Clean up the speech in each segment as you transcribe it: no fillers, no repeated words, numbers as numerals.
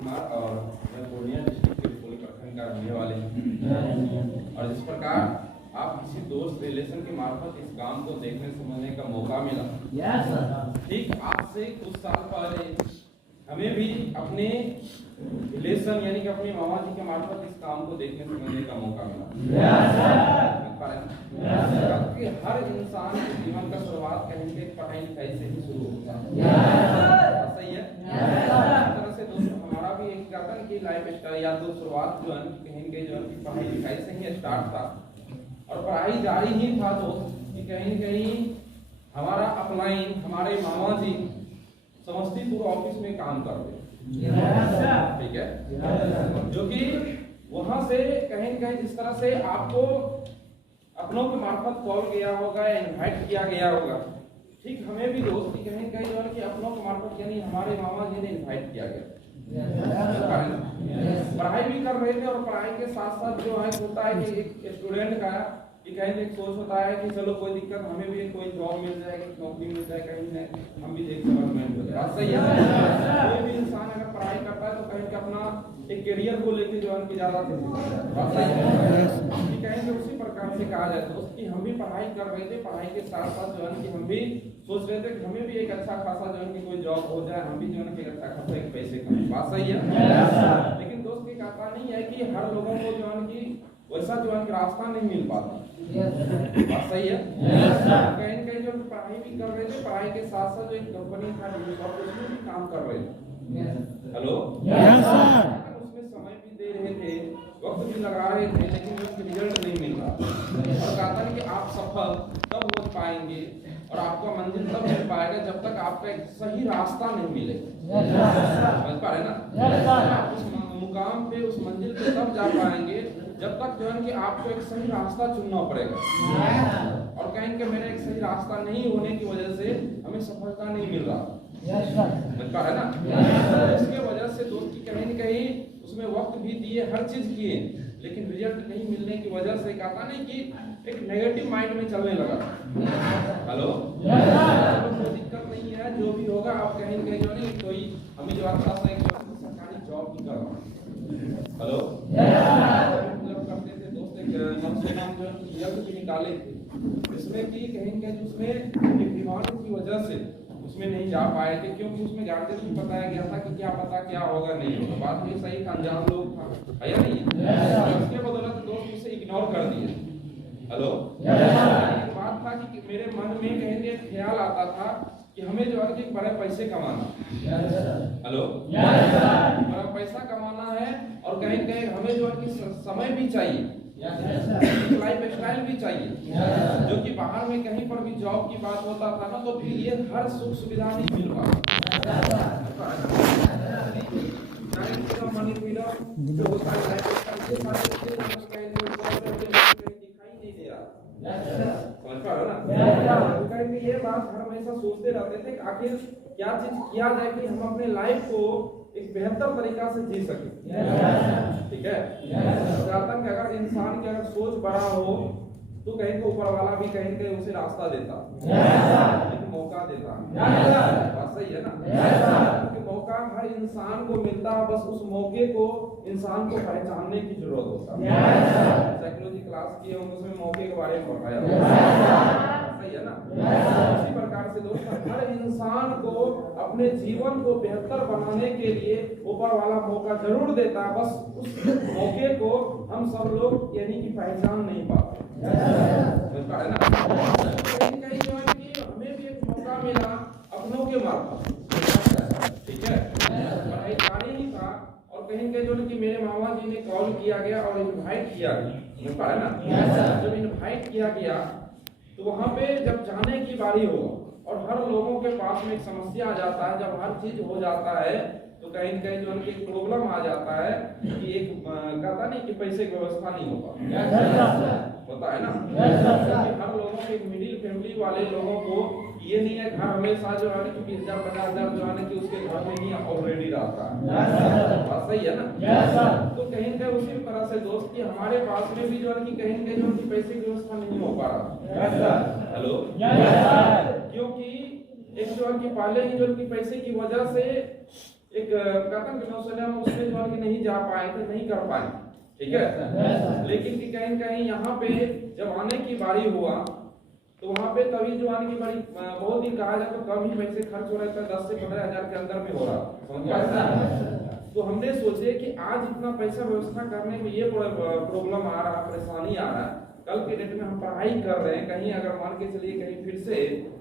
कुमार और मैं पूर्णिया डिस्ट्रिक्ट के फूल प्रखंड का रहने वाले हैं। और जिस प्रकार आप किसी दोस्त रिलेशन के मार्फत इस काम को देखने समझने का मौका मिला, ठीक आज से कुछ साल पहले हमें भी अपने रिलेशन यानी कि अपने मामा जी के मार्फत इस काम को देखने समझने का मौका मिला। क्योंकि हर इंसान के जीवन का शुरुआत कहेंगे पढ़ाई लिखाई से ही शुरू होता है, सही है। इस तरह से दोस्तों हमारा भी एक कहता है कि लाइफ स्टाइल या तो शुरुआत जो है कहेंगे जो है पढ़ाई लिखाई से ही स्टार्ट था और पढ़ाई जारी ही था दोस्त कि कहीं कहीं हमारा अपलाइन हमारे मामा जी समस्तीपुर ऑफिस में काम करते, ठीक है, जो कि वहां से कहीं कहीं जिस तरह से आपको अपनों के मार्फत कॉल किया होगा या इनवाइट किया गया होगा, ठीक हमें भी दोस्त कहीं कहीं जो है कि अपनों के मार्फत यानी हमारे मामा जी ने इनवाइट किया गया। पढ़ाई भी कर रहे थे और पढ़ाई के साथ साथ जो है होता है कि एक स्टूडेंट का कि कहीं एक सोच होता है कि चलो कोई दिक्कत हमें भी कोई जॉब मिल जाएगी, नौकरी मिल जाए, कहीं नहीं हम भी एक डेवलपमेंट हो जाए, सही है। कोई भी इंसान अगर पढ़ाई करता है तो कहीं अपना एक करियर को लेकर जो है ज्यादा कहेंगे उसी प्रकार से कहा जाए दोस्त कि हम भी पढ़ाई कर रहे थे, पढ़ाई के साथ साथ जो है कि हम भी सोच रहे थे कि हमें भी एक अच्छा खासा जो है कि कोई जॉब हो जाए, हम भी जो है कि अच्छा खासा एक पैसे कमाएं, बात सही है। लेकिन दोस्त की कहता नहीं है कि हर लोगों को जो है कि वैसा जो है रास्ता नहीं मिल पाता, बात सही है। कहीं कहीं जो पढ़ाई भी कर रहे थे, पढ़ाई के साथ साथ जो एक कंपनी था उसमें भी काम कर रहे थे, हेलो, उसमें समय भी दे रहे थे, वक्त भी लगा रहे थे, लेकिन उसका रिजल्ट नहीं मिल रहा और कहता है कि आप सफल तब हो पाएंगे और आपका मंजिल तब मिल पाएगा जब तक आपका एक सही रास्ता नहीं मिलेगा, समझ पा रहे ना। आप उस मुकाम पे उस मंजिल पे तब जा पाएंगे जब तक जो है कि आपको एक सही रास्ता चुनना पड़ेगा और कहेंगे मेरा एक सही रास्ता नहीं होने की वजह से हमें सफलता नहीं मिल रहा, समझ पा रहे ना। इसके वजह से दोस्त की कहीं न कहीं उसमें वक्त भी दिए, हर चीज किए, लेकिन रिजल्ट नहीं मिलने की वजह से कहता नहीं कि एक नेगेटिव माइंड में चलने लगा, हेलो, कोई दिक्कत नहीं है, जो भी होगा आप कहीं न कहीं जो नहीं कोई हमें जो अच्छा सा एक सरकारी जॉब भी करना, हेलो, करते थे दोस्त एक यज्ञ भी निकाले थे, इसमें कि कहीं कहीं उसमें बीमार की वजह से उसमें नहीं जा पाए थे, क्योंकि उसमें जाते ही बताया गया था कि क्या पता क्या होगा नहीं होगा, बात ये सही था, अनजान लोग था या नहीं, उसके बदौलत दोस्त उसे इग्नोर कर दिए, हेलो। बात था कि मेरे मन में कहेंगे ख्याल आता था कि हमें जो है कि बड़े पैसे कमाना, हेलो, बड़ा पैसा कमाना है और कहीं कहीं हमें जो है कि समय भी चाहिए, लाइफ स्टाइल भी चाहिए, जो कि बाहर में कहीं पर भी जॉब की बात होता था ना तो फिर ये हर सुख सुविधा नहीं मिल पाता, जो होता है दिखाई नहीं दे रहा, समझ पा रहे हो ना। ये बात हर हमेशा सोचते रहते थे कि आखिर क्या चीज किया जाए कि हम अपने लाइफ को एक बेहतर तरीका से जी सके, ठीक है। जाता कि अगर इंसान की अगर सोच बड़ा हो तो कहीं को ऊपर वाला भी कहीं कहीं उसे रास्ता देता, लेकिन मौका देता, बात सही है ना। क्योंकि मौका हर इंसान को मिलता है, बस उस मौके को इंसान को पहचानने की जरूरत होता है। साइकोलॉजी क्लास की हम उसमें मौके के बारे में पढ़ाया, सही है ना। इसी प्रकार से दोस्तों हर इंसान को अपने जीवन को बेहतर बनाने के लिए ऊपर वाला मौका जरूर देता है, बस उस मौके को हम सब लोग यानी कि पहचान नहीं पाते, है ना। कहीं जो है कि हमें भी एक मौका मिला अपनों के मार्फत, ठीक है, पढ़ाई जारी ही था और कहीं कहीं जो कि मेरे मामा जी ने कॉल किया गया और इनवाइट किया गया, है ना। जब इनवाइट किया गया तो वहां पे जब जाने की बारी हो और हर लोगों के पास में एक समस्या आ जाता है, जब हर चीज हो जाता है तो कहीं न कहीं जो उनकी प्रॉब्लम आ जाता है कि एक कहता नहीं कि पैसे की व्यवस्था नहीं होता है ना। हर लोगों के मिडिल फैमिली वाले लोगों को ये नहीं है घर हमेशा जो है कि 20,000-50,000 जो है कि उसके घर में ही ऑलरेडी रहता है, बात सही है ना। तो कहीं कहीं उसी तरह से दोस्त की हमारे पास में भी जो है कि कहीं कहीं जो उनकी पैसे की व्यवस्था नहीं हो पा रहा, हेलो, क्योंकि एक जो है कि पहले ही जो उनकी पैसे की वजह से एक कहता कि नौसेना में उसमें जो है कि नहीं जा पाए थे, नहीं कर पाए, ठीक है। लेकिन कि कहीं कहीं यहाँ पे जब आने की बारी हुआ तो वहाँ पे तभी जो आने की बारी बहुत ही कहा जाए तो कम ही पैसे खर्च हो रहे थे, 10 से 15 हजार के अंदर में हो रहा। तो हमने सोचे कि आज इतना पैसा व्यवस्था करने में ये प्रॉब्लम आ रहा, परेशानी आ रहा है, कल के डेट में हम पढ़ाई कर रहे हैं, कहीं अगर मान के चलिए कहीं फिर से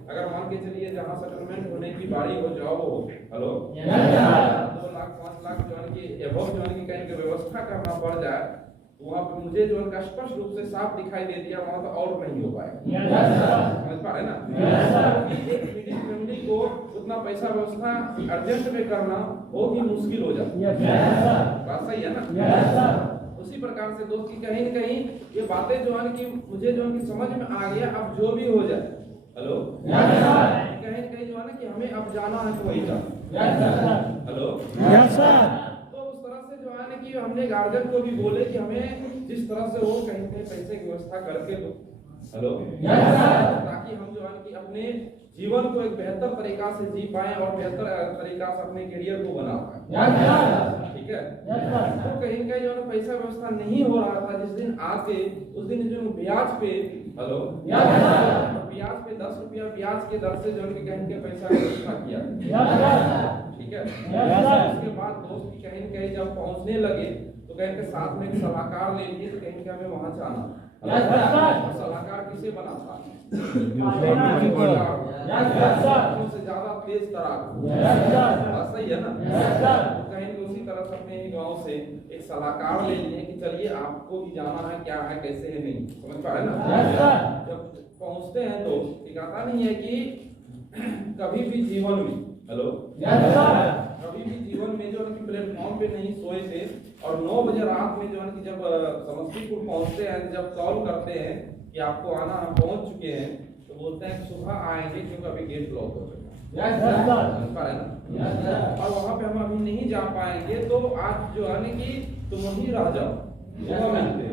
अगर मान के चलिए जहाँ सेटलमेंट होने की बारी हो, जॉब हो, हेलो 2 लाख 5 लाख जो है कि एबव जो है कि कहीं की व्यवस्था करना पड़ जाए, वहाँ पे मुझे जो है स्पष्ट रूप से साफ दिखाई दे दिया वहाँ तो और नहीं हो पाएगा। समझ पा रहे ना? एक मिडिल फैमिली को उतना पैसा व्यवस्था अर्जेंट में करना बहुत ही मुश्किल हो जाता है। बात सही है ना? उसी प्रकार से दोस्त की कहीं न कहीं ये बातें जो है कि मुझे जो है कि समझ में आ गया, अब जो भी हो जाए, हेलो कहीं न कहीं जो है ना कि हमें अब जाना है तो वही जाना, हेलो तो उस तरह से जो है ना कि हमने गार्जियन को भी बोले कि हमें जिस तरह से हो कहीं कहीं पैसे की व्यवस्था करके दो, हेलो ताकि हम जो है कि अपने जीवन को एक बेहतर तरीका से जी पाए और बेहतर तरीका से अपने करियर को बना पाए, ठीक है। तो कहीं कहीं जो है पैसा व्यवस्था नहीं हो रहा था, जिस दिन आके उस दिन जो ब्याज पे, हेलो ब्याज पे 10 रुपया ब्याज के दर से जो है कहीं के पैसा व्यवस्था किया, ठीक है। उसके बाद दोस्त की कहीं कहीं जब पहुंचने लगे तो कहीं के साथ में एक सलाहकार ले लिए, तो कहीं के हमें वहां जाना, सलाहकार किसे बना था, सबसे ज्यादा तेज तरार, सही है ना? तो कहीं उसी तरह से अपने ही गांव से एक सलाहकार ले लिए कि चलिए आपको भी जाना है, क्या है कैसे है, नहीं समझ पा रहे ना? जब पहुंचते हैं तो कहता नहीं है कि कभी भी जीवन में, हेलो कभी भी जीवन में जो है कि प्लेटफॉर्म पे नहीं सोए थे और 9 बजे रात में जो है कि जब समस्तीपुर पहुंचते हैं, जब कॉल करते हैं कि आपको आना, हम पहुंच चुके हैं, तो बोलते हैं कि सुबह आएंगे क्योंकि अभी गेट ब्लॉक हो चुका है ना, और वहां पे हम अभी नहीं जा पाएंगे, तो आज जो है कि तुम वहीं रह जाओ, सुबह मिलते।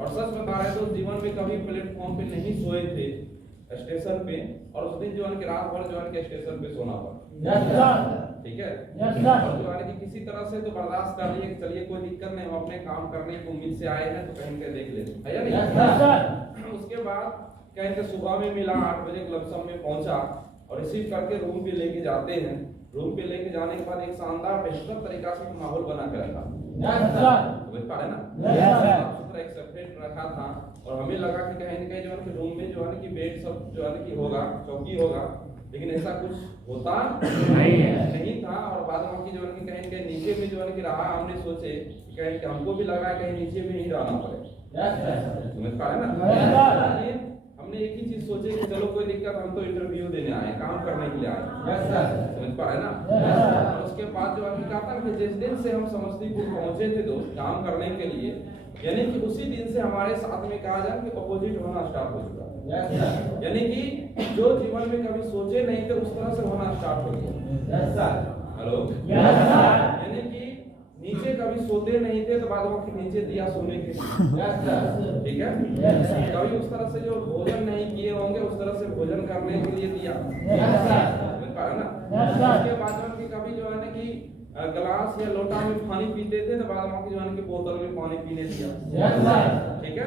और सच बता रहे तो जीवन में कभी प्लेटफॉर्म पे नहीं सोए थे स्टेशन पे, और उस दिन जो है कि रात भर जो है कि स्टेशन पे सोना पड़ा, ठीक है। और जो है कि किसी तरह से तो बर्दाश्त कर लिए कि चलिए कोई दिक्कत नहीं, हम अपने काम करने की उम्मीद से आए हैं तो कहीं के देख लेते है या नहीं। उसके बाद कहीं के सुबह में मिला, 8 बजे क्लबसम में पहुंचा और रिसीव करके रूम पे लेके जाते हैं। रूम पे लेके जाने के बाद एक शानदार बेहतर तरीका से माहौल बना के रखा, समझ पा रहे ना? एक सेपरेट रखा था और हमें लगा कि कहीं न कहीं जो है कि रूम में जो है कि बेड सब जो है कि होगा, चौकी होगा, लेकिन ऐसा कुछ होता नहीं था। और बाद में जो है कि कहीं कहीं नीचे में जो है कि रहा, हमने सोचे कहीं कि हमको भी लगा कहीं नीचे में ही रहना पड़े, समझ पा रहे ना? हमने एक ही चीज सोचे कि चलो कोई दिक्कत, हम तो इंटरव्यू देने आए, काम करने के लिए आए, समझ पा रहे ना? और उसके बाद जो है कहा था जिस दिन से हम समस्तीपुर पहुंचे थे दोस्त काम करने के लिए, यानी कि उसी दिन से हमारे साथ में कहा जाए कि अपोजिट होना स्टार्ट हो चुका, यानी कि जो जीवन में कभी सोचे नहीं थे उस तरह से होना स्टार्ट हो गया, हेलो यानी कि नीचे कभी सोते नहीं थे तो बाद में नीचे दिया सोने के, ठीक है। कभी उस तरह से जो भोजन नहीं किए होंगे उस तरह से भोजन करने के लिए दिया, समझ पा रहे ना? उसके बाद में कभी जो है ना कि गिलास या लोटा में पानी पीते थे तो बाद में जो है कि बोतल में पानी पीने दिया, ठीक है।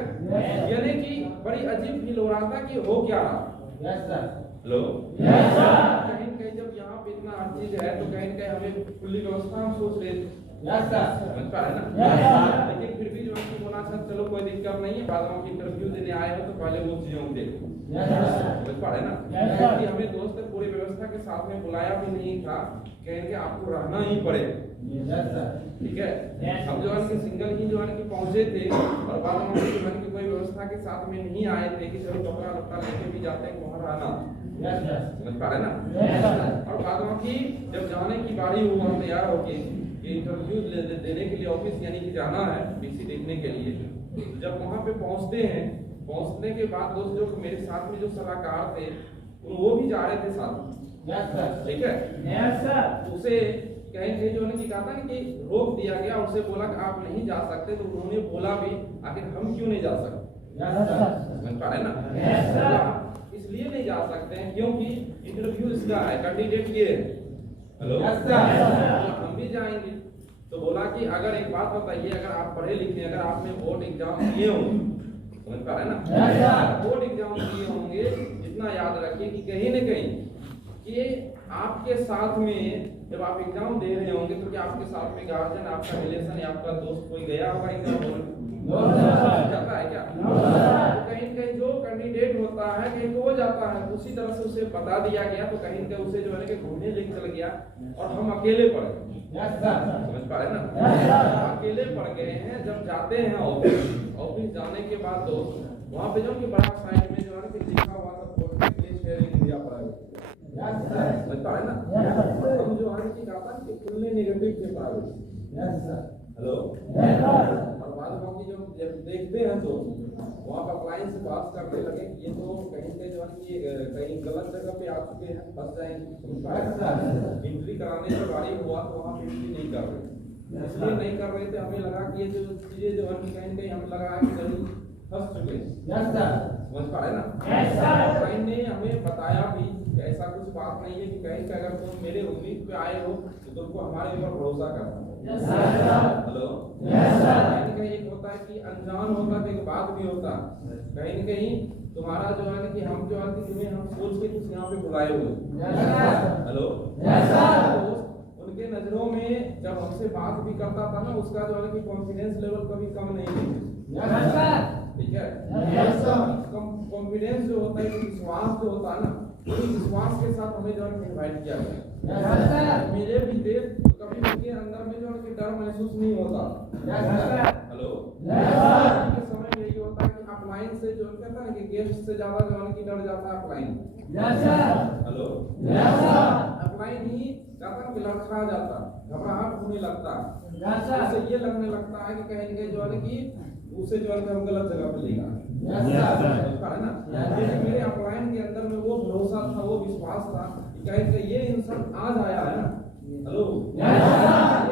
यानी कि बड़ी अजीब फील हो रहा था कि हो क्या रहा, हेलो कहीं कहीं जब यहाँ पे इतना हर चीज है तो कहीं कहीं हमें खुली व्यवस्था हम सोच रहे थे, समझ पा रहे ना? लेकिन फिर भी जो है होना था, चलो कोई दिक्कत नहीं है, बाद में इंटरव्यू देने आए हो तो पहले वो चीजों को देखो, समझ पा रहे ना? कि हमें दोस्त पूरी व्यवस्था के साथ में बुलाया भी नहीं था, कहेंगे आपको रहना ही पड़ेगा, ठीक है। हम जो है कि सिंगल ही जो है कि पहुंचे थे और बाद में जो है कि कोई व्यवस्था के साथ में नहीं आए थे कि चलो कपड़ा लत्ता लेके भी जाते हैं वहां रहना, समझ पा रहे ना? और बाद में कि जब जाने की बारी हुआ तैयार होके इंटरव्यू देने के लिए ऑफिस यानी कि जाना है पीसी देखने के लिए, जब वहां पे पहुंचते हैं, पहुंचने के बाद दोस्त जो मेरे साथ में जो सलाहकार थे वो भी जा रहे थे साथ, ठीक है। उसे कहीं जो ने कहा था कि रोक दिया गया, उसे बोला कि आप नहीं जा सकते, तो उन्होंने बोला भी आखिर हम क्यों नहीं जा सकते, समझ पा रहे ना? इसलिए नहीं जा सकते हैं क्योंकि इंटरव्यू इसका है, कैंडिडेट ये है, हेलो, हम भी जाएंगे। तो बोला कि अगर एक बात बताइए, अगर आप पढ़े लिखे, अगर आपने बोर्ड एग्जाम दिए होंगे, समझ पा रहे ना, बोर्ड एग्जाम दिए होंगे, इतना याद रखिए कि कहीं न कहीं कि आपके साथ में जब आप एग्जाम दे रहे होंगे तो क्या आपके साथ में गार्जियन, आपका रिलेशन या आपका दोस्त कोई गया होगा एग्जाम जाता है क्या? कहीं कहीं जो कैंडिडेट होता है कहीं तो वो जाता है, उसी तरह से उसे बता दिया गया, तो कहीं कहीं उसे जो है कि घूमने लेके चल गया और हम अकेले पड़ गए। समझ पा रहे ना, अकेले पड़ गए हैं। जब जाते हैं ऑफिस जाने के बाद तो वहाँ पे जो कि बड़ा साइड में जो है कि लिखा हुआ था शेयरिंग इंडिया प्राइवेट, समझ पा रहे ना, हम जो है कि कहता है कि फुल्ली नेगेटिव थे प्राइवेट। हेलो, और बाद बाकी जब देखते हैं तो वहाँ पर क्लाइंट से बात करने लगे कि ये तो कहीं से जो है कि कहीं गलत जगह पे आ चुके हैं, फंस जाएंगे। एंट्री कराने की बारी हुआ तो वहाँ पे एंट्री नहीं कर रहे, इसलिए नहीं कर रहे थे। हमें लगा कि ये जो चीजें जो है कहीं कहीं हमें लगा कि कहीं फंस चुके हैं। समझ पा रहे ना, क्लाइंट ने हमें बताया भी ऐसा कुछ बात नहीं है कि कहीं अगर तुम मेरे उम्मीद पे आए हो तो तुमको हमारे ऊपर भरोसा करना है। हेलो, कहीं एक होता है कि अनजान होता है, एक बात भी होता है कहीं न कहीं तुम्हारा जो है कि हम जो है कि तुम्हें हम सोच के कुछ यहाँ पे बुलाए हुए। हेलो, उनके नजरों में जब हमसे बात भी करता था ना, उसका जो है कि कॉन्फिडेंस लेवल कभी कम नहीं है। ठीक है, कॉन्फिडेंस जो होता है, विश्वास जो होता है ना, वही विश्वास के साथ हमें जो है इनवाइट किया गया। मेरे भी थे कभी उनके अंदर में जो है कि डर महसूस नहीं होता। हेलो, के समय में यही होता है कि अपलाइन से जो कहता है कि गेस्ट से ज्यादा जो है कि डर जाता है अपलाइन। हेलो, अपलाइन ही कहता है कि लड़खड़ा जाता, घबराहट होने लगता है, उसे ये लगने लगता है कि कहीं कहीं जो है कि उसे जो है हम गलत जगह पे लेगा। है ना, मेरे अपलाइन के अंदर में वो भरोसा था, वो विश्वास था कि कहीं कहीं ये इंसान आज आया है ना। हेलो, ये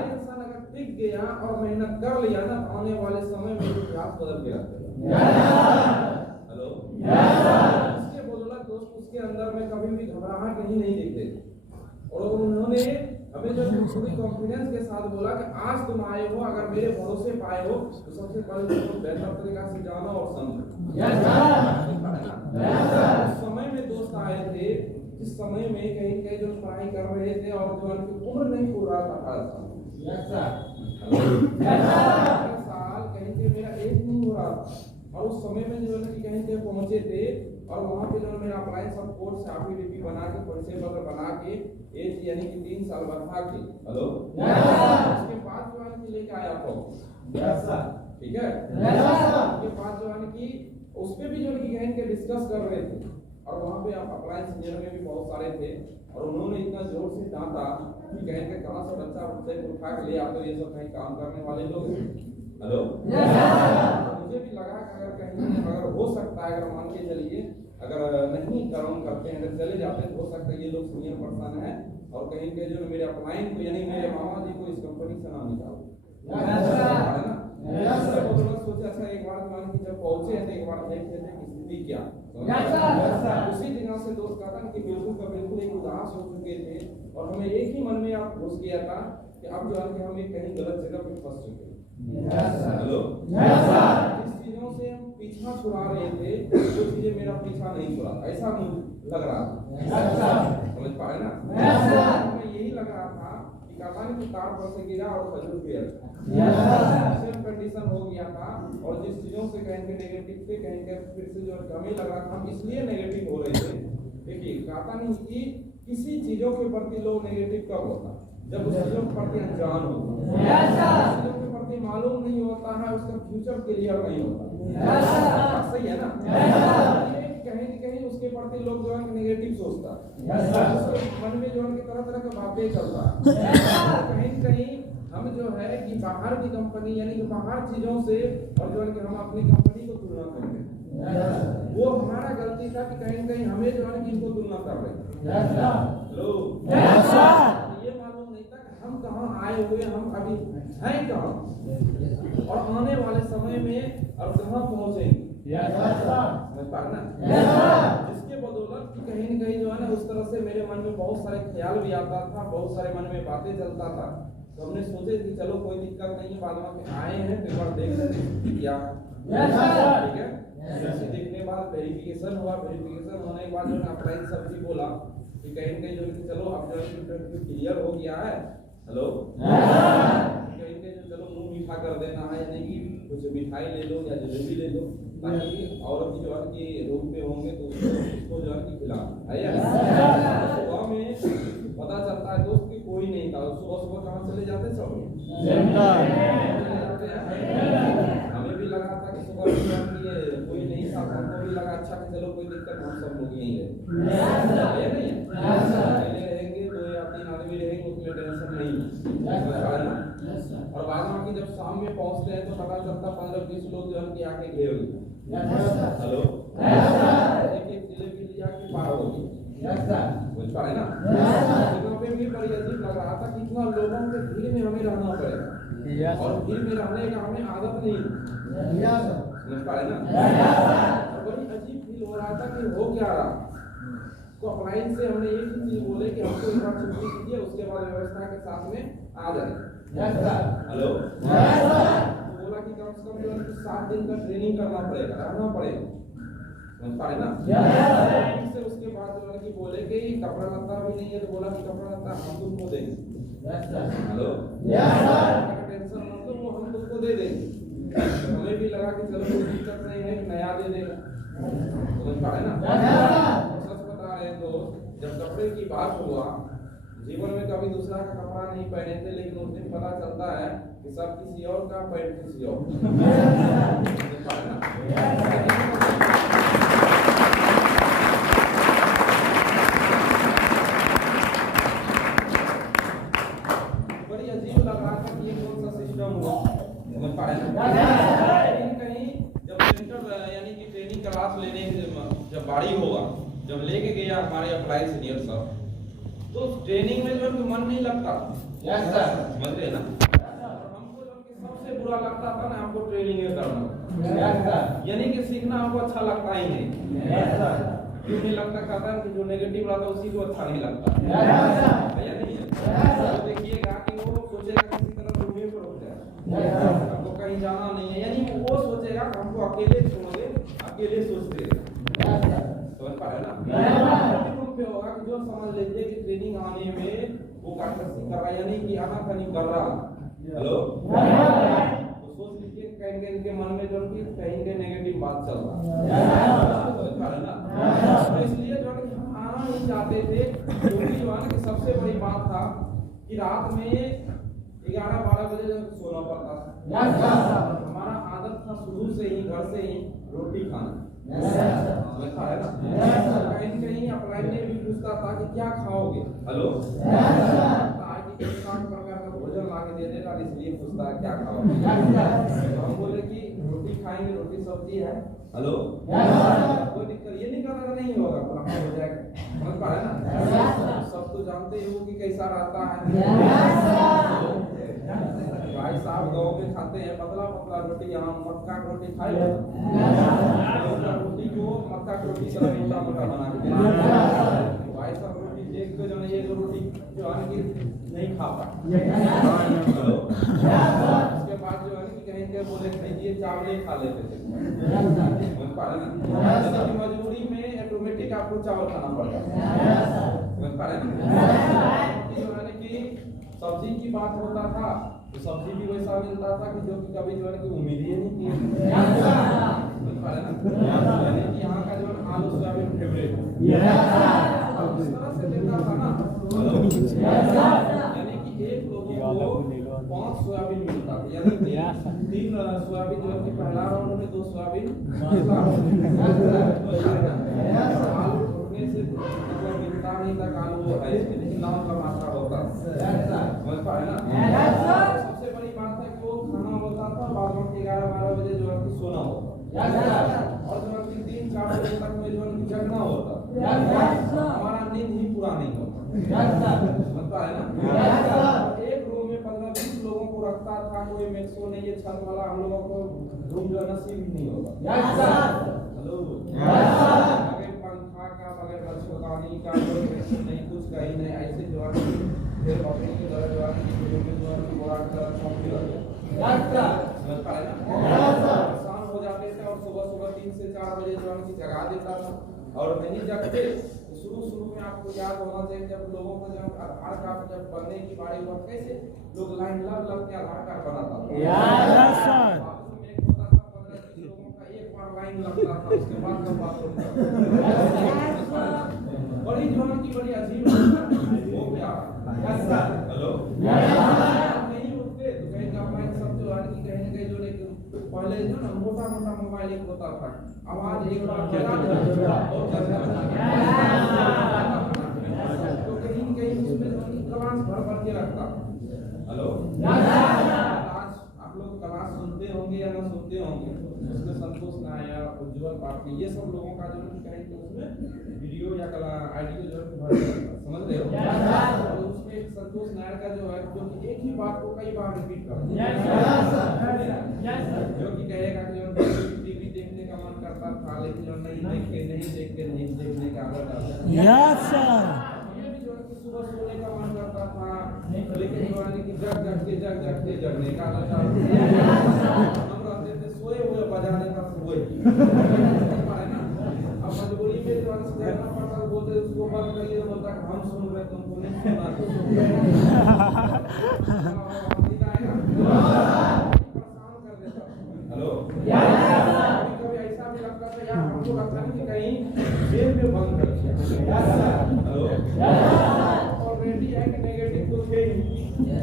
इंसान अगर टिक गया और मेहनत कर लिया ना, आने वाले समय में इतिहास बदल के रखेगा। हेलो, उसके बदौलत दोस्त उसके अंदर में कभी भी घबराहट नहीं दिखते। और उन्होंने हमें जो पूरी कॉन्फिडेंस के साथ बोला कि आज तुम आए हो, अगर मेरे भरोसे पाए हो तो सबसे पहले तुम बेहतर तरीका से जानो और समझो। उस समय में दोस्त आए थे जिस समय में कहीं कहीं जो पढ़ाई कर रहे थे और जो उनकी उम्र नहीं पूर रहा था 18 साल, कहीं के मेरा एज नहीं हो रहा था। और उस समय में जो है कि कहीं के पहुंचे थे और वहाँ पे जो मेरा अप्लाई सब कोर्स से एफिडेविट बना के परिचय पत्र बना के एज यानी कि 3 साल बढ़ा के। हेलो, उसके बाद जो है कि लेके आया था। ठीक है, उसके बाद जो है कि उस पे भी जो है कि कहीं के डिस्कस कर रहे थे और वहाँ पे अप्लाई इंजीनियर में भी बहुत सारे थे और उन्होंने इतना जोर से डांटा कि कहीं के कहाँ से बच्चा उठा के ले आते, ये सब कहीं काम करने वाले लोग। हेलो, मुझे भी लगा कि अगर कहीं अगर हो सकता है, अगर मान के चलिए अगर नहीं काम करते हैं, अगर चले जाते हैं तो हो सकता है ये लोग सीनियर पर्सन है और कहीं के जो मेरे अपलाइन को यानी मेरे मामा जी को इस कंपनी से ना निकालो। सोचा अच्छा एक बार मान के जब पहुंचे हैं तो एक बार देख लेते हैं कि स्थिति क्या। उसी जगह से दोस्त कहता कि बिल्कुल का बिल्कुल एक उदास हो चुके थे और हमें एक ही मन में आप घुस गया था कि अब जो है कि हम एक कहीं गलत जगह पे फंस चुके हैं। हेलो, जिस चीजों से हम पीछा छुड़ा रहे थे वो चीजें मेरा पीछा नहीं छुड़ा, ऐसा मुझे लग रहा था। समझ पा रहे ना, हमें यही लग रहा था कि कहानी की तार पर से गिरा और खजूर पे सेम कंडीशन हो गया था। और जिस चीजों से कहेंगे नेगेटिव थे, कहेंगे फिर से जो हमें लग रहा था हम इसलिए नेगेटिव हो रहे थे। देखिए कहता नहीं कि किसी चीजों के प्रति लोग नेगेटिव कब होता, जब उस चीजों के प्रति अनजान होता, चीजों के प्रति मालूम नहीं होता है, उसका फ्यूचर क्लियर नहीं होता। सही है ना, कहीं न कहीं उसके प्रति लोग जो है नेगेटिव सोचता है, उसके मन में जो है तरह तरह के बातें चलता है। कहीं न कहीं हम जो है कि बाहर की कंपनी यानी कि बाहर चीजों से और जो है कि हम अपनी कंपनी को तुलना करते हैं, वो हमारा गलती था कि कहीं न कहीं हमें जो है कि इनको तुलना कर रहे हैं। हेलो, ये मालूम नहीं था कि हम कहाँ आए हुए, हम अभी हैं कहाँ और आने वाले समय में और कहाँ पहुंचेंगे। समझ पा रहे ना? जिसके बदौलत कि कहीं न कहीं जो है ना उस तरह से मेरे मन में बहुत सारे ख्याल भी आता था, बहुत सारे मन में बातें चलता था। तो हमने सोचे कि चलो कोई दिक्कत नहीं है, बाद में आए हैं तो एक बार देख लेते हैं क्या ठीक है। जैसे देखने के बाद वेरिफिकेशन हुआ, वेरिफिकेशन होने के बाद जो है अप्लाई सब भी बोला कि कहीं न कहीं जो कि चलो अब जो इंटरव्यू क्लियर हो गया है। हेलो कहीं कहीं जो चलो मुंह मीठा कर देना है, यानी कि कुछ मिठाई ले लो या जलेबी ले लो, ताकि औरत जो है कि रूम पे होंगे तो उसको जो है कि खिला सुबह में पता चलता है दोस्त कि कोई नहीं था। सुबह सुबह कहाँ चले जाते सब हमें भी लगा था कि सुबह कोई नहीं था, हमको भी लगा अच्छा कि चलो कोई दिक्कत हम सब लोग यहीं रहे नहीं रहेंगे, 2 या 3 आदमी रहेंगे उसमें टेंशन नहीं। और बाद में जब शाम में पहुंचते हैं तो पता चलता 15-20 लोग जो है आके घेर हेलो एक जिलेबी लिया कि पार हो गई बुझ पा रहे ना। यहाँ पे भी बड़ी अजीब लग रहा था कि इतना लोगों के भीड़ में हमें रहना पड़ेगा और भीड़ में रहने का हमें आदत नहीं समझ पा रहे ना। और बड़ी अजीब फील हो रहा था कि हो क्या रहा। तो अप्लाइन से हमने एक ही चीज बोले कि हमको एक बार छुट्टी दीजिए, उसके बाद व्यवस्था के साथ में आ जाए। हेलो तो बोला कि कम से कम जो 7 दिन का ट्रेनिंग करना पड़ेगा, रहना पड़ेगा समझ पा रहे ना। से उसके बाद जो है कि बोले कि कपड़ा लत्ता भी नहीं है, तो बोला कि कपड़ा लत्ता हम तुमको देंगे। हेलो टेंशन मतलब वो हम तुमको दे देंगे। हमें भी लगा कि चलो कोई दिक्कत नहीं है, नया दे देगा समझ पा रहे ना। सच बता रहे तो जब कपड़े की बात हुआ, जीवन में कभी दूसरा का कपड़ा नहीं पहने थे, लेकिन उस दिन पता चलता है कि सब किसी और का, पैंट किसी और बड़ी अजीब लग रहा था कि ये कौन सा सिस्टम हुआ समझ पा रहे ना। कहीं जब सेंटर यानी कि ट्रेनिंग क्लास लेने जब बारी होगा, जब लेके गया हमारे अप्लाई सीनियर साहब, तो ट्रेनिंग में जो मन नहीं लगता समझ रहे ना। हमको जो सबसे बुरा लगता था ना, हमको ट्रेनिंग करना यानी कि सीखना हमको अच्छा लगता ही नहीं। क्यों नहीं लगता, कहता है कि जो नेगेटिव रहता है उसी को अच्छा नहीं लगता या नहीं है। तो देखिएगा कि वो सोचेगा किसी तरह रूमे पर हो जाए, हमको कहीं जाना नहीं है, यानी वो सोचेगा कि हमको अकेले छोड़े, अकेले सोचते समझ पा रहे ना। पे होगा कि जो समझ लीजिए कि ट्रेनिंग आने में वो काटकसी कर रहा है, यानी कि आना कहीं कर रहा। हेलो तो सोच लीजिए कहीं इनके मन में जो कि कहीं के नेगेटिव बात चल रहा है ना। तो इसलिए जो कि हम आना नहीं चाहते थे, क्योंकि जो है कि सबसे बड़ी बात था कि रात में 11-12 बजे जब सोना पड़ता था। हमारा आदत था शुरू से ही घर से ही रोटी खाना है ना। कहीं अप्लाई में भी पूछता था कि क्या खाओगे। हेलो प्रकार का भोजन ला के दे देगा, इसलिए पूछता है क्या खाओगे। तो हम बोले कि रोटी खाएंगे, रोटी सब्जी है। हेलो कोई दिक्कत ये नहीं करना नहीं होगा, हो जाएगा समझ पा रहे ना। सब तो जानते ही हो कि कैसा रहता है। भाई साहब गाँव में खाते हैं पतला पतला रोटी, यहाँ मक्का की रोटी खाए रोटी को मक्का की रोटी तरह मोटा मोटा बना के भाई साहब रोटी देख के जो ये रोटी जो है कि नहीं खाता। उसके बाद जो है कि कहीं के बोले ये चावल खा लेते थे समझ पा रहे ना। मजबूरी में ऑटोमेटिक आपको चावल खाना पड़ता समझ पा रहे ना। कि सब्जी की बात होता था तो सब्जी भी वैसा मिलता था कि जो कि कभी जो है कि उम्मीद ही नहीं थी समझ पा रहे ना। यानी कि यहाँ का जो है आलू सोयाबीन फेवरेट इस तरह से देता था ना। यानी कि एक लोगों को 5 सोयाबीन मिलता था, यानी 3 सोयाबीन जो है कि पहला राउंड में 2 सोयाबीन आलू ढूंढने से मतलब मिलता नहीं था आलू वो है, लेकिन नाम का मात्रा होता समझ पा रहे ना। सबसे बड़ी बात है कि वो खाना होता था बाद में 11-12 बजे जो है कि सोना होता और जो है कि 3-4 बजे तक में जो है कि जगना होता। हमारा नींद ही पूरा नहीं होता समझ पा रहे ना। एक रूम में 15-20 लोगों को रखते पढ़ता था कोई मैक्सो नहीं, ये छत वाला हम लोगों को रूम जो नसीब ही नहीं होगा। हेलो, बगैर पंखा का, बगैर मच्छरदानी का, नहीं कुछ का ही नहीं, ऐसे जो है फिर अपने की तरह जो है बोरा का कॉफी रखे समझ पाए ना, परेशान हो जाते थे और सुबह सुबह 3 से 4 बजे जो है जगा देता था और नहीं जगते। शुरू में आपको याद होना चाहिए जब लोगों को जब आधार कार्ड जब बनने की बारी हुआ कैसे लोग लाइन लग के आधार कार्ड बनाता था। लाइन लगता था, उसके बाद जब बात होता बड़ी जीवन की बड़ी अजीब वो क्या हेलो नहीं उठते तो कहीं का माइक सब जो है कि कहीं न कहीं जो लेकिन पहले जो ना मोटा मोबाइल एक होता था, आवाज एक बार बजा और तो कहीं उसमें क्लास भर के रखता। हेलो आप लोग क्लास सुनते होंगे या ना सुनते होंगे, उसमें संतोष नायर, उज्जवल पाटिल, ये सब लोगों का जो कहें तो उसमें वीडियो या ऑडियो जो समझ रहे हो, और उसमें संतोष नायर का जो है जो कि एक ही बात को कई बार रिपीट करता है, जो कि कहेगा कि जो टीवी देखने का मन करता था लेकिन जो नहीं देखने का आदत आता है, सुबह सोने का मन करता था लेकिन जो है कि जग के जगने का आदत आता सोए हुए बजा देता सोए है ना। अब मजबूरी में जो देखना पड़ता है, बोलते उसको बंद करिए तो बोलता हम सुन रहे तुमको नहीं सुनना परेशान कर देता। हेलो कभी ऐसा भी लगता था यार हमको लगता है कि कहीं जेल में बंद कर दिया। हेलो ऑलरेडी है कि नेगेटिव तो थे ही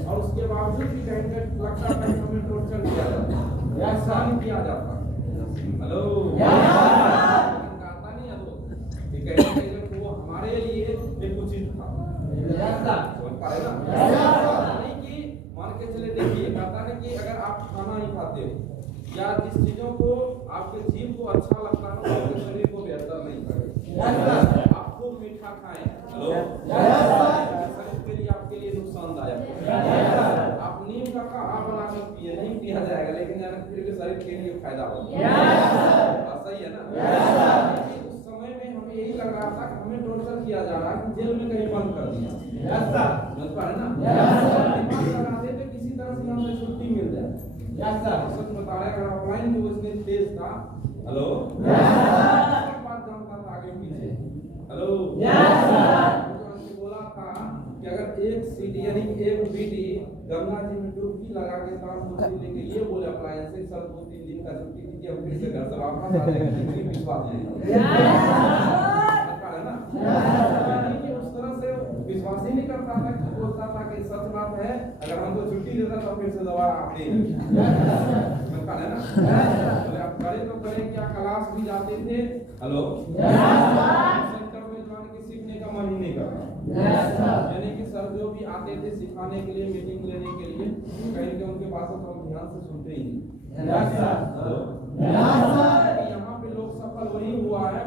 और उसके बावजूद भी कहीं लगता था कि हमें टॉर्चर किया जाता है, एहसान किया जाता। हेलो कहता नहीं है तो ठीक है कि वो हमारे लिए एक उचित था समझ पाए ना, नहीं कि मान के चले देखिए कहता है कि अगर आप खाना ही खाते हो या जिस चीजों को आपके जीव को अच्छा लगता है आपके शरीर को बेहतर नहीं करेगा। आप खूब मीठा खाएं, हेलो शरीर के लिए आपके लिए नुकसानदायक, आप नीम का काढ़ा बनाकर पिए नहीं पिया जाएगा लेकिन फिर भी शरीर के लिए फायदा होगा। सही है ना। उस समय में हमें यही लग रहा था कि हमें टॉर्चर किया जा रहा है कि जेल में कहीं बंद कर दिया समझ पा रहे ना, लगाते थे किसी तरह से हमें छुट्टी मिल जाए। सच बता रहे अगर ऑफलाइन जो इसने तेज था, हेलो बात जानता था आगे पीछे, हेलो बोला था कि अगर एक सीडी यानी एक बीडी गंगा जी में डुबकी लगा के काम लेके ये बोले अप्लायंस से सर 2-3 दिन का छुट्टी दीजिए हम फिर से घर से वापस आ जाएंगे, विश्वास नहीं ना उस तरह से विश्वास ही नहीं करता था कि बोलता था कि सच बात है अगर हमको छुट्टी देता तो फिर से दोबारा आते हैं ना। बोले अब करे तो करें क्या, क्लास भी जाते थे, हेलो सेंटर में जाने के सीखने का मन ही नहीं करता, यानी कि सर जो भी आते थे सिखाने के लिए मीटिंग लेने के लिए कहीं के उनके पास तो हम ध्यान से सुनते ही नहीं। यहाँ पे लोग सफल वही हुआ है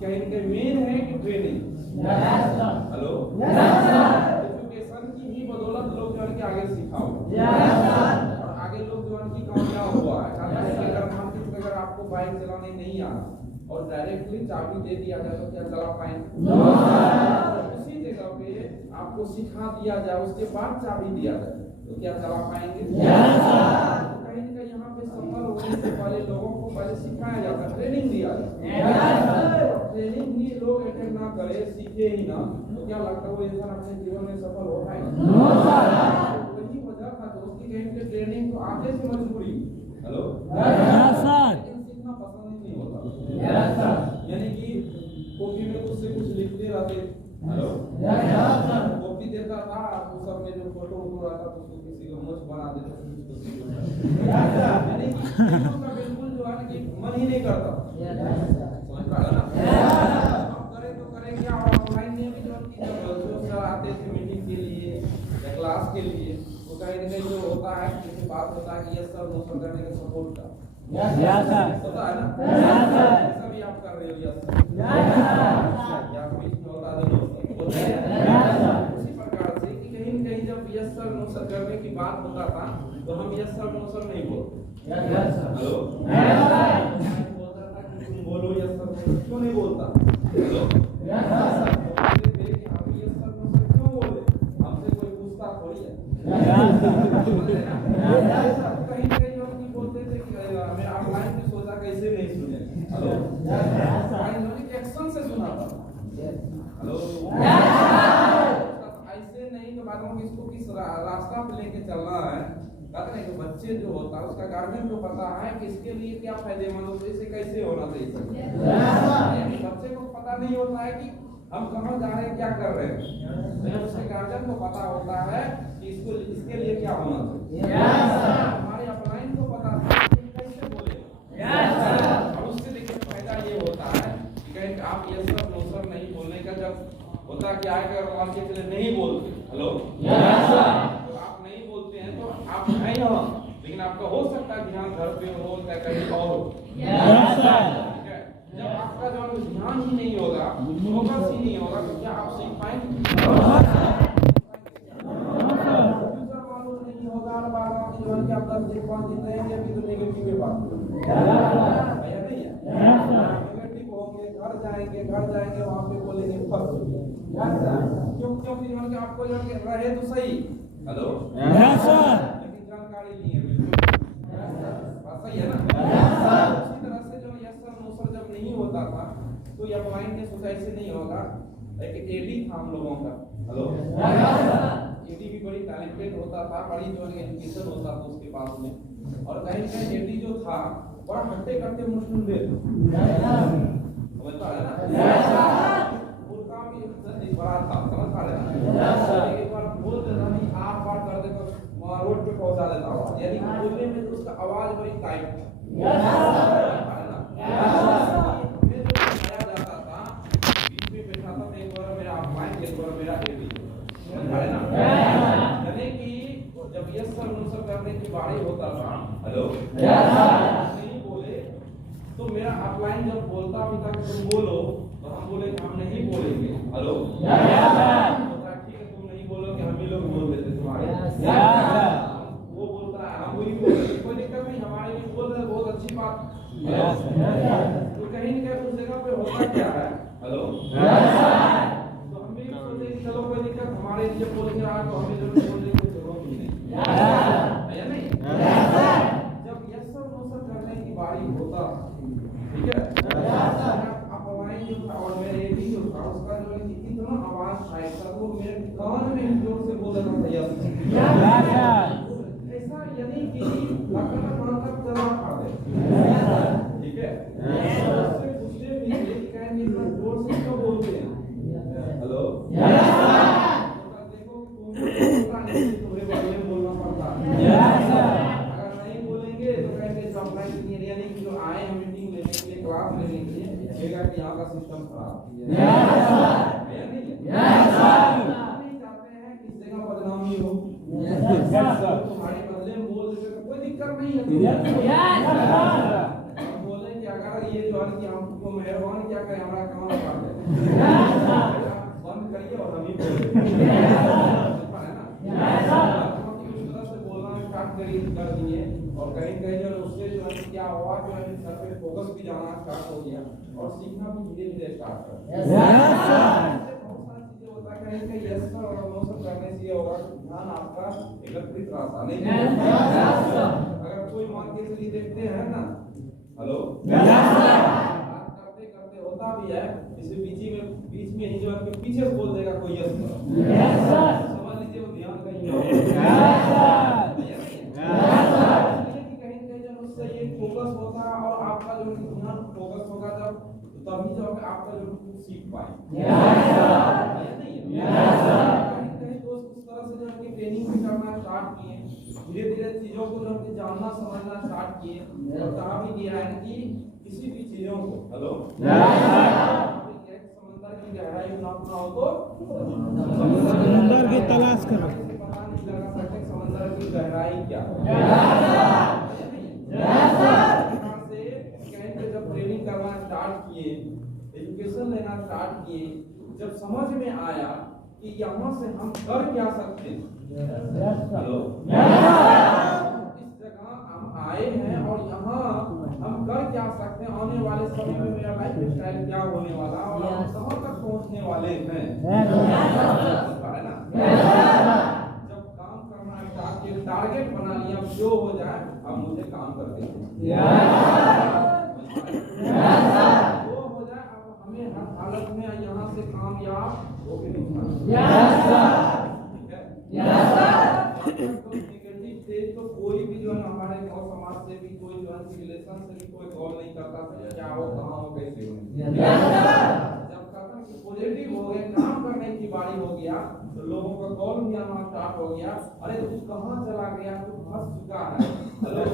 कहीं के मेन है कि ट्रेनिंग, हेलो एजुकेशन की ही बदौलत लोग जो है कि आगे सीखा हुआ और आगे लोग जो है कि कामयाब हुआ है। अगर मान लीजिए अगर आपको बाइक चलाने नहीं आना और डायरेक्टली चाबी दे दिया जाए तो क्या चला पाएंगे? उसी जगह पे आपको सिखा दिया जाए उसके बाद चाबी दिया जाए तो क्या चला पाएंगे? कहीं ना कहीं यहाँ पे सफल होने से पहले लोगों को पहले सिखाया जाता है, ट्रेनिंग दिया जाता है। ट्रेनिंग ही लोग अटेंड ना करे सीखे ही ना तो क्या लगता है वो इंसान अपने जीवन में सफल हो पाएगा? वही वजह था दोस्त की कहीं पे ट्रेनिंग तो आगे से मजबूरी, हेलो सीखना पसंद ही नहीं होता, यानी कि कॉपी में कुछ से कुछ लिखते रहते, हेलो कॉपी देता था वो सब में जो फोटो रहता तो उसको किसी को मुझ बना देते, यानी कि बिल्कुल जो है कि मन ही नहीं करता, समझ पा रहे ना। अब करें तो करें क्या, ऑनलाइन में भी जो सर आते थे मीटिंग के लिए या क्लास के लिए तो कहीं ना कहीं जो होता है किसी बात होता है कि ये सर नो सर करने का सपोर्ट का होता है ना, ऐसा भी आप कर रहे हो या बीच में होता है उसी प्रकार से कि कहीं न कहीं जब यस सर नो सर करने की बात होता था तो हम यस सर नो सर नहीं बोलते। हेलो बोलता था कि तुम बोलो यस सर नो सर, क्यों नहीं बोलता? हेलो हम यस सर नो सर क्यों बोले? हमसे कोई पूछता थोड़ी है। कहीं कहीं लोग नहीं बोलते थे कि मैं ऑनलाइन में सोचा कैसे नहीं सुने। हेलो एक्शन से सुना था। हेलो ऐसे नहीं तो बातों को इसको किस रास्ता पे लेके चलना है। कहते हैं कि बच्चे जो होता है उसका गार्जियन को पता है कि इसके लिए क्या फायदेमंद होता है, इसे कैसे होना चाहिए। बच्चे को पता नहीं होता है कि हम कहाँ जा रहे हैं, क्या कर रहे हैं, लेकिन उसके गार्जियन को पता होता है कि इसको इसके लिए क्या होना चाहिए। हमारे अपलाइन को पता था कि कैसे बोले, और उससे देखिए फायदा ये होता है कि कहीं आप यस सर नो सर नहीं बोलने का जब होता क्या है कि मान के चले नहीं बोलते। हेलो तो आप नहीं बोलते हैं तो आप नहीं हो, लेकिन आपका हो सकता है ध्यान घर पे हो या कहीं और हो। ठीक है, जब आपका जो ध्यान ही नहीं होगा, फोकस ही नहीं होगा, तो क्या आप सीख पाएंगे? मालूम नहीं होगा बात जीवन के आप 10 दिन 5 दिन रहेंगे अभी तो नेगेटिव बात है नहीं है। नेगेटिव होंगे, घर जाएंगे वहां पे बोलेंगे क्यों जीवन के आपको जो रहे तो सही। हेलो लेकिन जानकारी नहीं है, बिल्कुल बात सही है ना। इसी तरह से जो यस सर नो सर जब नहीं होता था तो ये अपलाइन ने सोचा ऐसे नहीं होगा। एक एडी था हम लोगों का। हेलो एडी भी बड़ी टैलेंटेड होता था, बड़ी जो एजुकेशन होता था उसके पास में, और कहीं कहीं एडी जो था बड़ा हट्टे कट्टे मुस्लिम समझता है ना, उनका भी बड़ा था, समझ पा रहे ना। एक बार बोल देता नहीं, आप बार कर दे तो रोड पे पहुंचा देता आवाज, यानी बोलने में तो उसका आवाज बड़ी टाइट था। जाता था बीच में बैठा था, एक बार मेरा अपलाइन, एक बार मेरा एडी, यानी कि जब यस सर नो सर करने की बारी होता था, हेलो नहीं बोले तो मेरा अपलाइन जब बोलता भी था कि तुम बोलो, तो हम बोले हम नहीं बोलेंगे। हेलो ठीक है, तुम नहीं बोलोगे, हम ही लोग बोल देते तुम्हारे। वो बोलता है हम वही बोलेंगे, कोई दिक्कत नहीं, हमारे भी बोल रहे, बहुत अच्छी बात। तो कहीं न कहीं उस जगह पे होता क्या है, हेलो तो हम भी सोचे कि चलो कोई दिक्कत, हमारे लिए बोल के रहा तो हमें जरूर बोलने की जरूरत ही नहीं है नहीं। जब यस सर नो सर करने की बारी होता, ठीक है, जो था और मेरे एडी जो था उसका जो इतना आवाज था ऐसा, वो मेरे कान में जोर से बोल रहा था ऐसा, यानी कि लगता कान तक चला खा दे। ठीक है, उससे गुस्से में ये कहेंगे इतना जोर से क्यों बोलते हैं। हेलो देखो तुम्हें बदले में बोलना पड़ता है। अगर नहीं बोलेंगे तो कहेंगे ऑफलाइन एरिया नहीं, जो आए हम मीटिंग लेने के लिए, क्लास लेने के लिए, कि यहाँ का सिस्टम खराब है नहीं चाहते हैं कि इस जगह बदनामी हो, तुम्हारे बदले में बोल देते तो कोई दिक्कत नहीं है। हम बोले कि अगर ये जो है कि हमको मेहरबान क्या करें, हमारा काम कर दे, बंद करिए और हम ही बोले कर दिए, और कहीं कहीं जो उससे जो है क्या हुआ, जो है सर पे फोकस भी जाना स्टार्ट हो गया और सीखना भी धीरे धीरे स्टार्ट कर दिया। बहुत सारी चीजें होता है, कहीं कहीं यस सर और नो सर करने से ये होगा कि ध्यान आपका एकत्रित रहता नहीं। अगर कोई मान के चलिए देखते हैं ना, हेलो करते करते होता भी है, इसे बीच में ही जो है पीछे बोल देगा कोई यस सर, समझ लीजिए वो ध्यान कहीं फोकस होता है, और आपका जो ध्यान फोकस होगा जब, तभी जब आपका जो सीख पाए। कहीं दोस्त उस तरह से जो है ट्रेनिंग भी करना स्टार्ट किए, धीरे धीरे चीजों को जो है जानना समझना स्टार्ट किए, और कहा भी दिया है कि किसी भी चीजों को, हेलो समंदर की गहराई नापना हो तो समंदर की तलाश करो, पता नहीं लगा सकते समंदर की गहराई क्या है। जब ट्रेनिंग करना स्टार्ट किए, एजुकेशन लेना स्टार्ट किए, जब समझ में आया कि यहाँ से हम कर क्या सकते हैं, हेलो होने वाला और हम कहाँ तक पहुँचने वाले हैं, है ना। जब काम करना एक टारगेट बना लिया, जो हो जाए अब मुझे काम कर देंगे, जो हो जाए अब हमें हर हालत में यहाँ से कामयाब होके निकलना। तो कोई भी जो है हमारे गाँव समाज से भी कोई जो है रिलेशन से भी कोई कॉल नहीं करता था क्या हो कहाँ हो कैसे हो। जब कहता कि पॉजिटिव हो गए, काम करने की बारी हो गया तो लोगों का कॉल भी आना स्टार्ट हो गया। अरे तू कहाँ चला गया, तू फंस चुका है, फंस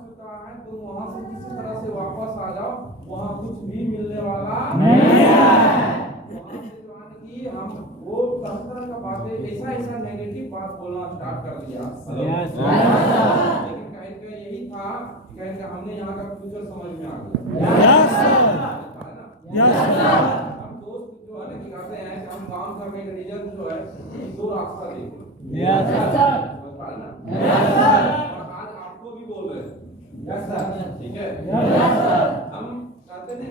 चुका है, तुम वहाँ से किसी तरह से वापस आ जाओ, वहाँ कुछ भी मिलने वाला नहीं है। वहाँ से जो है कि हम वो तरह का बातें ऐसा नेगेटिव बात बोलना स्टार्ट कर दिया। लेकिन कहीं का यही था, कहीं का हमने यहाँ का फ्यूचर समझ में आ गया। हम दोस्त जो है ना कि कहते हैं कि हम काम करने का रिजल्ट जो है दो रास्ता देखते हैं, और आज आपको भी बोल रहे हैं, ठीक है। हम कहते हैं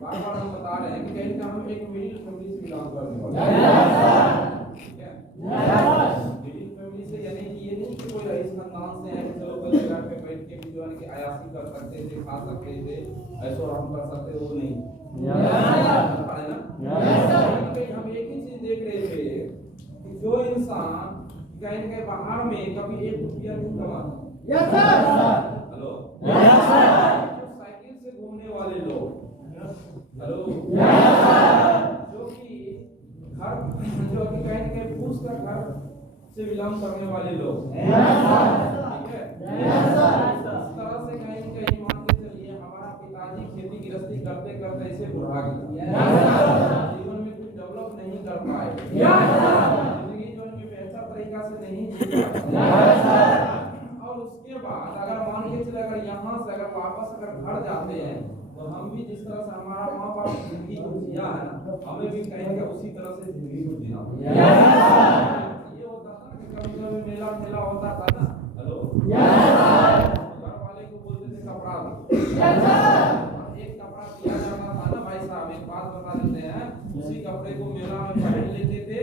बार-बार हम बता रहे हैं कि कहीं का हम एक मिडिल फैमिली से बिलोंग करने वाले हैं, ठीक है। मिडिल फैमिली से यानी कि ये नहीं कि कोई रईस खानदान से है, चलो कोई जगह पे बैठ के भी जो है कि अयाशी कर सकते थे, खा सकते थे, ऐसा हम कर सकते, वो नहीं। हम एक ही चीज देख रहे थे कि जो इंसान कहीं के बाहर में कभी 1 रुपया नहीं कमाता, हेलो, साइकिल से घूमने वाले लोग, हेलो, जो कि घर जो कि कहीं के फूस का घर से बिलोंग करने वाले लोग, ठीक है। इस तरह से कहीं मान के चलिए हमारा पिताजी खेती गृहस्थी करते करते ऐसे बुढ़ा गया, जीवन में कुछ डेवलप नहीं कर पाए, जिंदगी जो उनकी बेहतर तरीका से नहीं जी पाए। और उसके बाद अगर मान के चले अगर यहाँ से अगर वापस अगर घर जाते हैं तो हम भी जिस तरह से हमारा माँ बाप जिंदगी को जिया है ना, हमें भी कहेंगे उसी तरह से जिंदगी को जीना। ये होता था कि कभी कभी मेला मेला होता था ना, हेलो, घर वाले को बोलते थे कपड़ा दो, एक कपड़ा दिया जाता था ना भाई साहब, एक बात बता देते हैं, उसी कपड़े को मेला में पहन लेते थे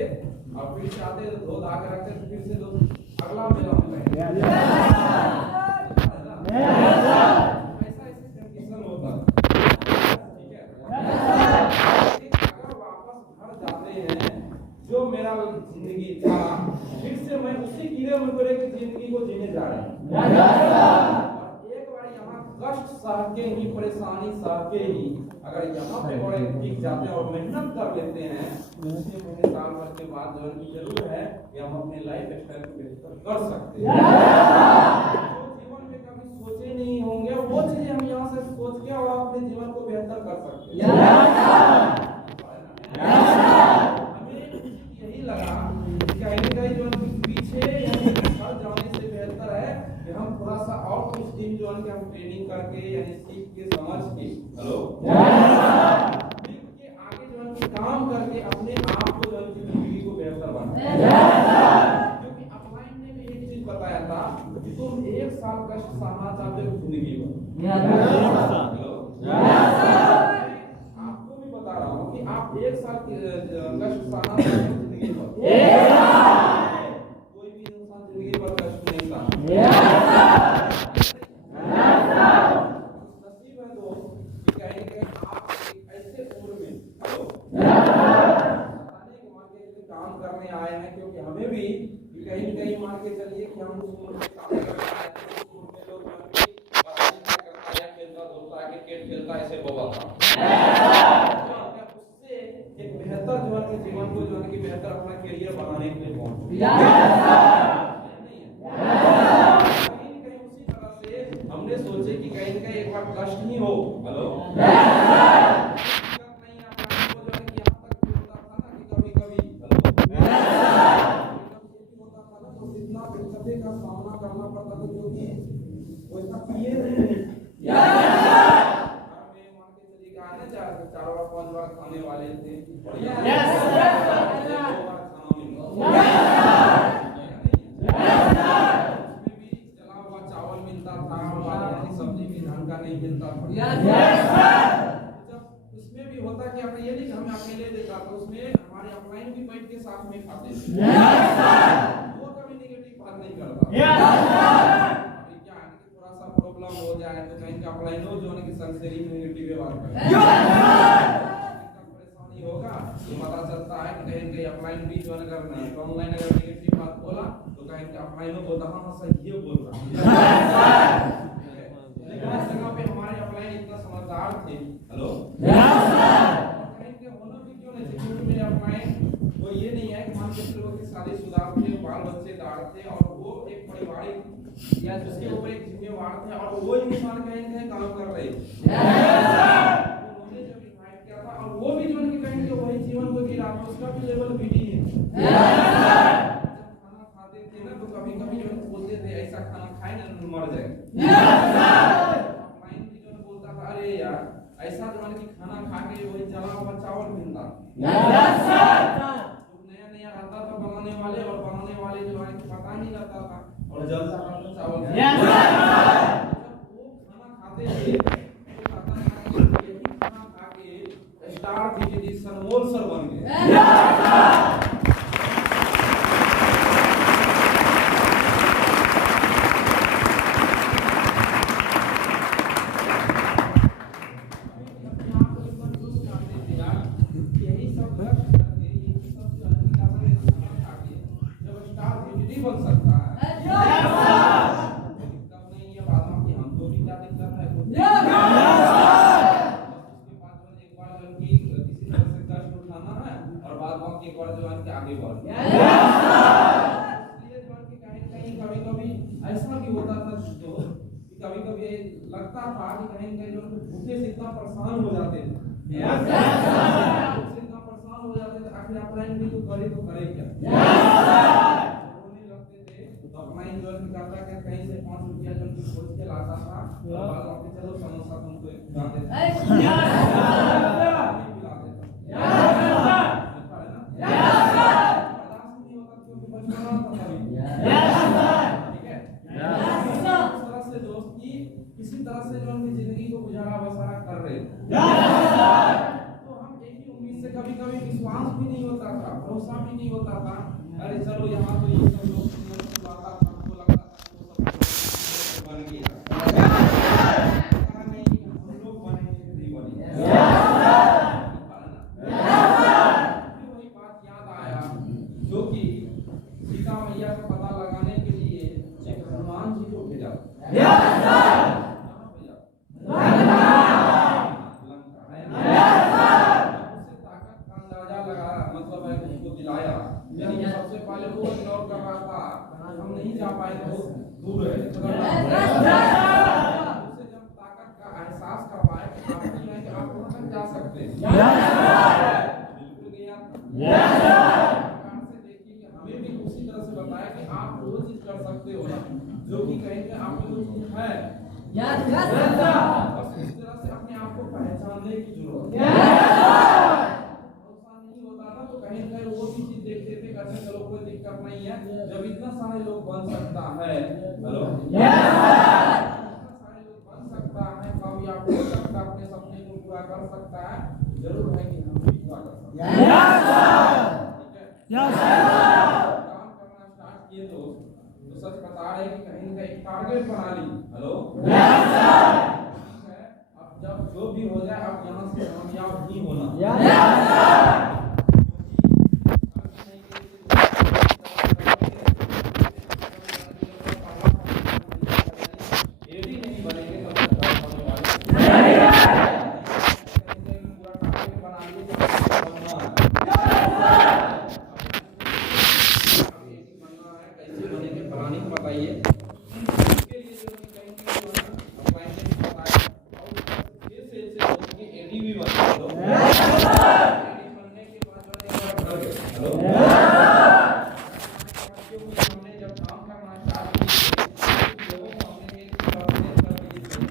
और फिर से आते धो धा के रखते थे, फिर से अगला मेला में पहन जो मेरा जिंदगी था फिर से मैं उसी कीड़े मकोड़े की जिंदगी को जीने जा रहा हूँ। और एक बार यहाँ कष्ट सह के ही, परेशानी सह के ही अगर यहाँ पे बड़े टिक जाते हैं और मेहनत कर लेते हैं, 6 महीने साल भर के बाद जो जरूर है कि हम अपने लाइफ स्टाइल को बेहतर कर सकते हैं। जो जीवन में कभी सोचे नहीं होंगे वो चीजें हम यहाँ से सोच के और अपने जीवन को बेहतर कर सकते हैं। यही लगा कहीं जो पीछे घर जाने से बेहतर है कि हम थोड़ा सा और कुछ दिन जो है हम ट्रेनिंग करके यानी सीख के समझ के, हेलो, सीख के आगे जो है काम करके अपने आप को जो है जिंदगी को बेहतर बनाए। क्योंकि अपलाइन ने भी एक चीज बताया था कि तुम 1 साल कष्ट सहना चाहते हो जिंदगी में, हेलो, आपको भी बता रहा हूँ कि आप 1 साल कष्ट सहना चाहते हो जिंदगी पर, कोई भी इंसान जिंदगी पर कष्ट नहीं सहता। नसीब है दोस्त कि कहीं आप ऐसे उम्र में मान के काम करने आए हैं, क्योंकि हमें भी कहीं मान के चलिए कि हम उस उम्र में काम करते हैं, उस उम्र में लोग करता है, खेलता धूलता है, क्रिकेट खेलता है, ऐसे बोला था एक बेहतर जीवन को जो है कि बेहतर अपना करियर बनाने के लिए पहुंचे। कहीं उसी तरह से हमने सोचे कि कहीं ना कहीं एक बार कष्ट ही हो, हेलो, नहीं आता है वो जो है कि यहाँ तक होता था ना कि कभी कभी, हेलो, होता था ना तो इतना दिक्कतें का सामना करना पड़ता था क्योंकि वैसा किए नहीं। चार बार 5 बार खाने वाले थे, जला हुआ चावल मिलता था, हमारे यहाँ सब्जी भी ढंग का नहीं मिलता था। जब था तो उसमें हमारे अपलाइन भी बैठ के साथ में खाते थे। वो कभी नेगेटिव बात नहीं करता। अभी क्या है कि थोड़ा सा प्रॉब्लम हो जाए तो कहीं का अपलाइन हो जो कि संसेरी नेगेटिव बात करे। परेशानी होगा तो पता चलता है कि कहीं अपलाइन भी जो करना है तो ऑनलाइन अगर नेगेटिव बात बोला तो कहीं का अपलाइन हो बोलता हां सही है बोल रहा। लेकिन इस जगह पे हमारे अपलाइन इतना समझदार थे। हेलो कहीं के होना भी क्यों नहीं क्योंकि मेरे अपलाइन वो ये नहीं है कि मान के चलो कि शादीशुदा थे बाल बच्चेदार थे और वो एक पारिवारिक या जिसके ऊपर एक जिम्मेवार थे और वो इंसान कहीं काम कर रहे उन्होंने जब इनवाइट किया था और वो भी जो उनके कहीं वही जीवन को गिरा था उसका भी लेवल बीडी है। खाना खाते थे ना तो कभी कभी जो बोलते थे ऐसा खाना खाए ना मर जाए। माइंड भी जो बोलता था अरे यार ऐसा जो कि खाना खा के वही जला हुआ चावल मिलता नया नया आता था बनाने वाले और बनाने वाले जो है पता नहीं रहता था और जलता था चावल। वो खाना खाते थे तो पता था कि यही खाना खा के स्टार डीजे सनमोल सर बन गए। बन सकता है दिक्कत नहीं है बाद में कि हमको भी क्या दिक्कत है उसके बाद जो एक बार जो कि किसी तरह से कष्ट उठाना है और बाद में एक बार जो है कि आगे बढ़ इसलिए जो कि कहीं कभी ऐसा भी होता था दोस्तों कि कभी लगता था कि कहीं जो भूखे से इतना परेशान हो जाते थे आखिर अपलाइन भी तो करे क्या अपलाइन जो करता कि कहीं से 5 रुपया जो खोज के लाता था बाद में चलो समोसा तुमको खिलाते थे किसी तरह से जो अपनी जिंदगी को गुजारा बसरा कर रहे तो हम एक ही उम्मीद से कभी विश्वास भी नहीं होता था भरोसा भी नहीं होता था। अरे चलो यहाँ तो ये सब लोग आता था हमको लगता था वो सब बन गया नहीं हम लोग बनेंगे नहीं बनेंगे। वही बात याद आया जो कि सीता मैया का पता लगाने के लिए एक हनुमान जी को भेजा सबसे पहले वो इग्नोर कर रहा था हम नहीं जा पाए तो दूर है उससे जब ताकत का एहसास कर पाए कि आप नहीं है कि आप वहां तक जा सकते हैं बिल्कुल गया से देखिए कि हमें भी उसी तरह से बताया कि आप वो चीज कर सकते हो ना जो कि कहेंगे आप में वो चीज है बस इस तरह से अपने आप को पहचानने की जरूरत है। कहीं वो भी चीज देखते थे करने चलो कोई दिक्कत नहीं है जब इतना सारे लोग बन सकता है हेलो सारे लोग बन सकता है कामयाब हो सकता है अपने सपने को पूरा कर सकता है जरूर है कि हम भी पूरा कर सकते हैं। काम करना स्टार्ट किए तो सच बता रहे हैं कि कहीं का एक टारगेट बना ली हेलो अब जब जो भी हो जाए आप यहाँ से कामयाब ही होना बताइए इसके लिए जो एडीवी बना लो एडी बनने के बाद हेलो हमने जब काम करना स्टार्ट किया लोगों को हमने एक बात कर दी थी